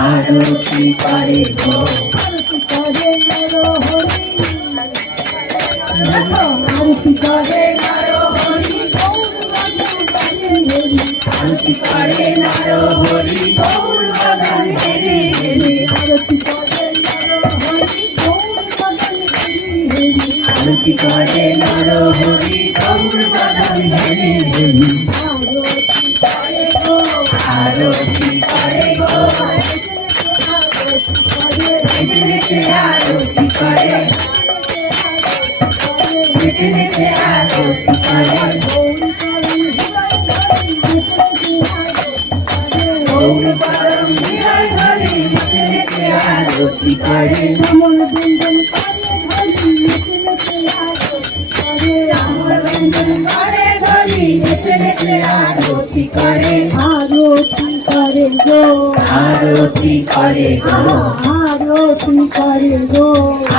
आरती करे गो आरती करे नारो हरि आरती करे नारो हरि गौर बदन हेरे हेरे आरती करे नारो हरि गौर बदन हेरे हेरे आरती करे नारो हरि गौर बदन हेरे हेरे आरती करे गो आरती करे गौर बदन हृदय धरे आरती करे चामल व्यंजन करे आरती करे गो आरती करे गो आरती करे गो आरती करे गो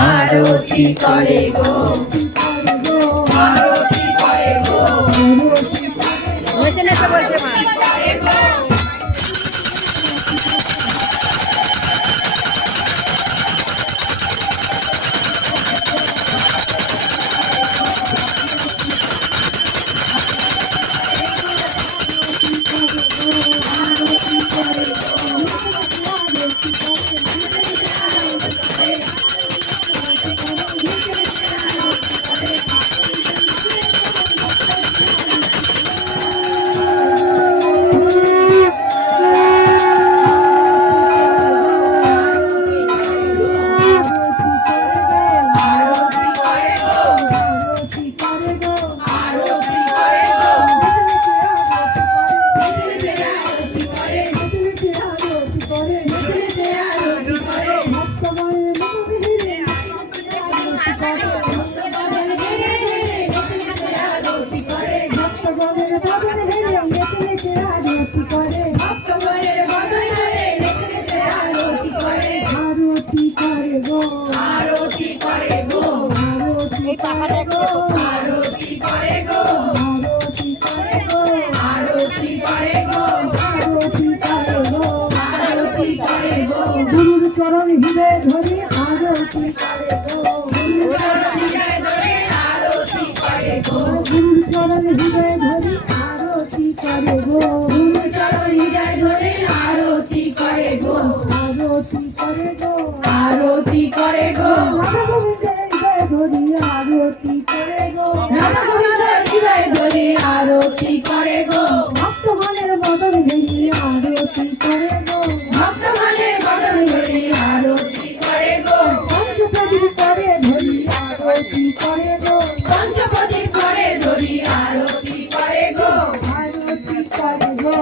आरती करे गो বলছে মা गुरु चरण हृदय धरे आरती करे गो गुरु चरण हृदय धरे आरती करे गो गुरु चरण हृदय धरे आरती करे गो गुरु चरण हृदय धरे आरती करे गो आरती करे गो आरती करे गो राधा गोविंद हृदय धरे आरती करे गो राधा गोविंद हृदय धरे आरती करे गो भक्त मনের বদন হেরি आरती करे गो भक्त मনের बदन हेरी आरती करे गो पंचपदी करे धरी आरती करे गो पंचपदी करे धरी आरती करे गो आरती करे गो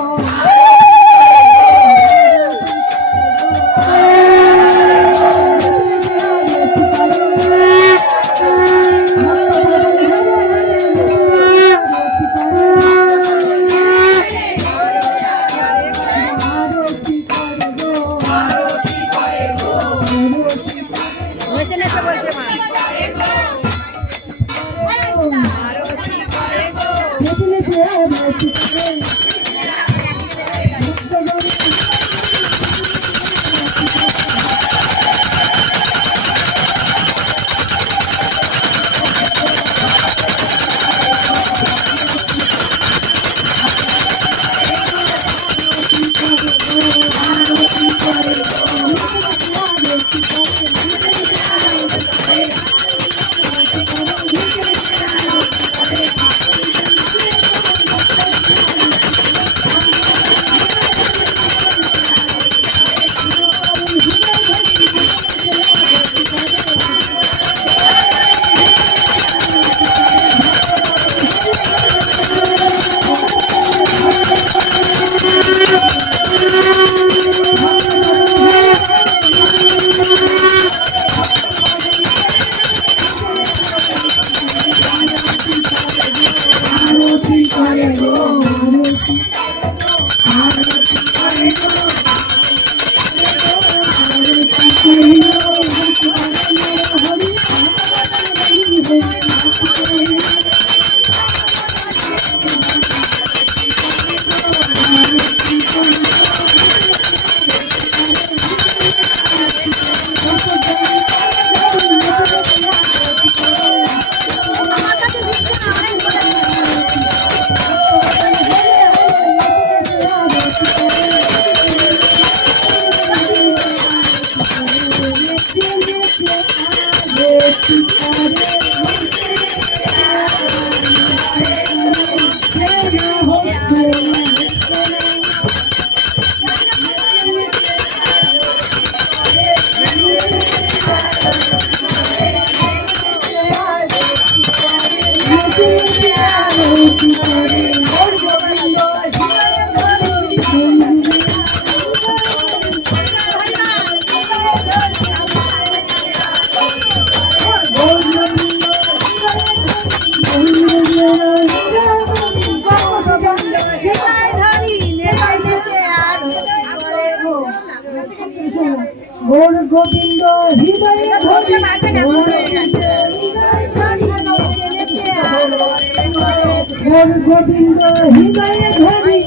গৌর গোবিন্দ হৃদয়ে ধরি গৌর গোবিন্দ হৃদয়ে ধরি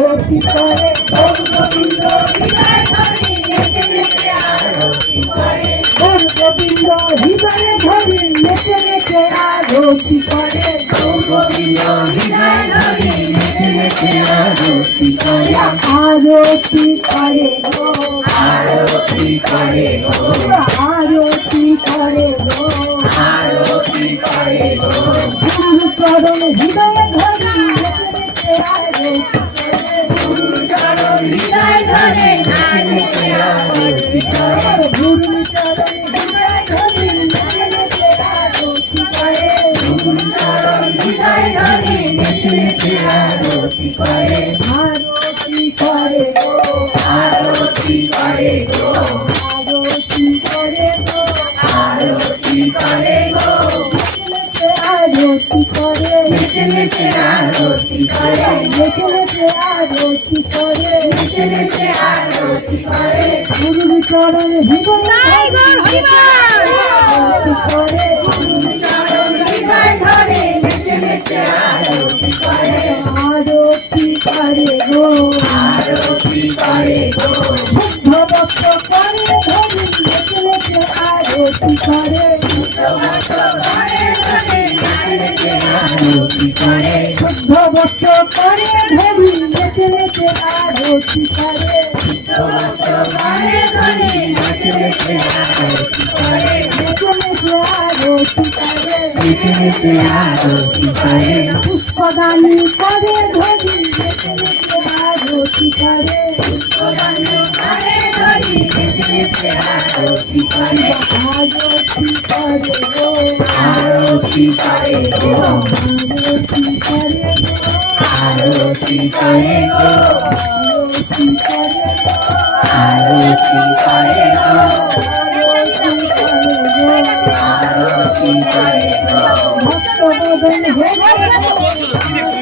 আরতি করে গৌর গোবিন্দ হৃদয়ে ধরি গৌর গোবিন্দ হৃদয়ে ধরি নেচে নেচে আরতি করে গৌর গোবিন্দ হৃদয়ে ধরি নেচে নেচে আরতি করে আরতি করে গো আরতি করে গো আরতি করে গো আরতি করে গো গুরু চরণ হৃদয়ে ধরি নেচে নেচে আরতি করে গুরু চরণ হৃদয়ে ধরে নেচে নেচে আরতি করে গুরু চরণ হৃদয়ে ধরি নেচে নেচে আরতি করে গুরু চরণ হৃদয়ে ধরি নেচে নেচে আরতি করে আরতি করে গো আরতি করে গো আরতি করে গো আরতি করে গো আরতি করে নেচে নেচে আরতি করে নেচে নেচে আরতি করে নেচে নেচে আরতি করে গুরু চরণ হৃদয়ে আরতি করে গুরু চরণ হৃদয়ে ধরে নেচে নেচে আরতি করে আরতি করে গো আরতি করে গো শুদ্ধ ভক্ত করে ধরি নেচে নেচে আরতি করে শুদ্ধ ভক্ত করে ধরি নেচে নেচে আরতি করে শুদ্ধ ভক্ত করে ধরি নেচে নেচে আরতি করে শুদ্ধ ভক্ত করে ধরি নেচে নেচে আরতি করে নেচে নেচে আরতি করে নেচে নেচে আরতি করে পুষ্পদানি করে ধরি নেচে নেচে আরতি করে পুষ্পদানি করে ধরি নেচে নেচে আরতি করে আরতি করে গো আরতি করে গো আরতি করে গো আরতি করে গো আরতি করে গো আরতি করে গো আরতি করে গো ভক্তবদন হেরে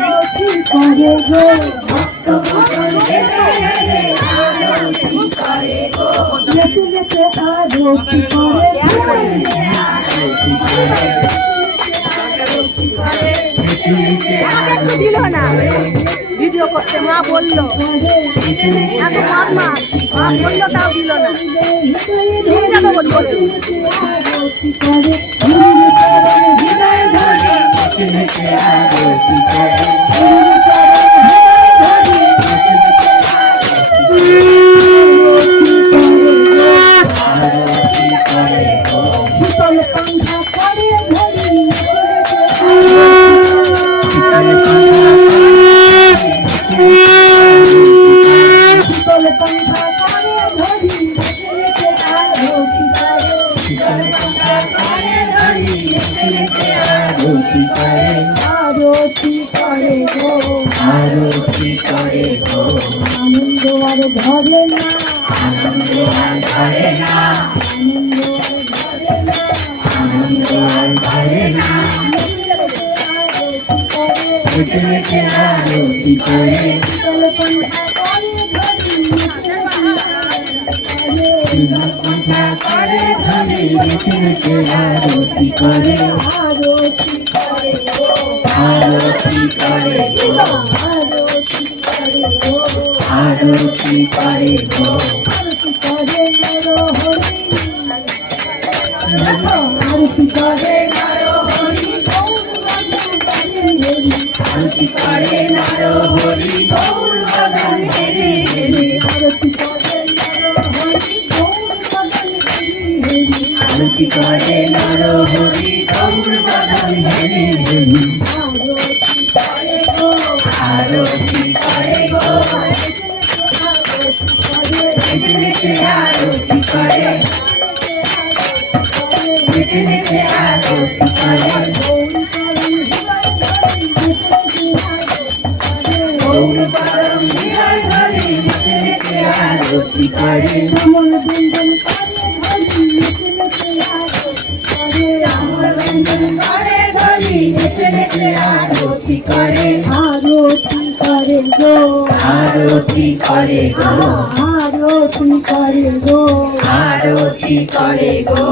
আরতি করে গো ভক্তবদন হেরে আরতি করে গো নেচে নেচে আরতি করে আরতি করে দিল না ভিডিও করতে মা বললো এত মা বললো তাও দিল না যাবো বলবো শীতল পাঙ্খা করে ধরি শীতল পাঙ্খা করে ধরি নেচে নেচে আরতি করে শীতল পাঙ্খা করে ধরি নেচে নেচে আরতি করে আরতি করে গো আরতি করে গো আনন্দ আর ধরে না আনন্দ আর ধরে না আনন্দ আর ধরে না আনন্দ আর ধরে না নেচে নেচে আরতি করে শীতল পাঙ্খা করে ধরি পাঙ্খা করে ধরি নেচে নেচে আরতি করে আরতি করে গো আরতি করে গো আরতি করে গো আরতি করে গো আরতি করে নর হরি আরতি করে নর হরি আরতি করে নর হরি গৌর বদন হেরি হেরি আরতি করে নর হরি গৌর বদন হেরি হেরি আরতি করে নর হরি গৌর বদন হেরি হেরি আরতি করে গো আরতি করে গো নেচে নেচে আরতি করে নেচে নেচে আরতি করে গৌর পরম হৃদয় ধরে নেচে নেচে আরতি করে কমল ব্যঞ্জন করে ধরি নেচে নেচে আরতি করে চামর ব্যঞ্জন করে ধরি আরতি করে গো আরতি করে গো আরতি করে গো আরতি করে গো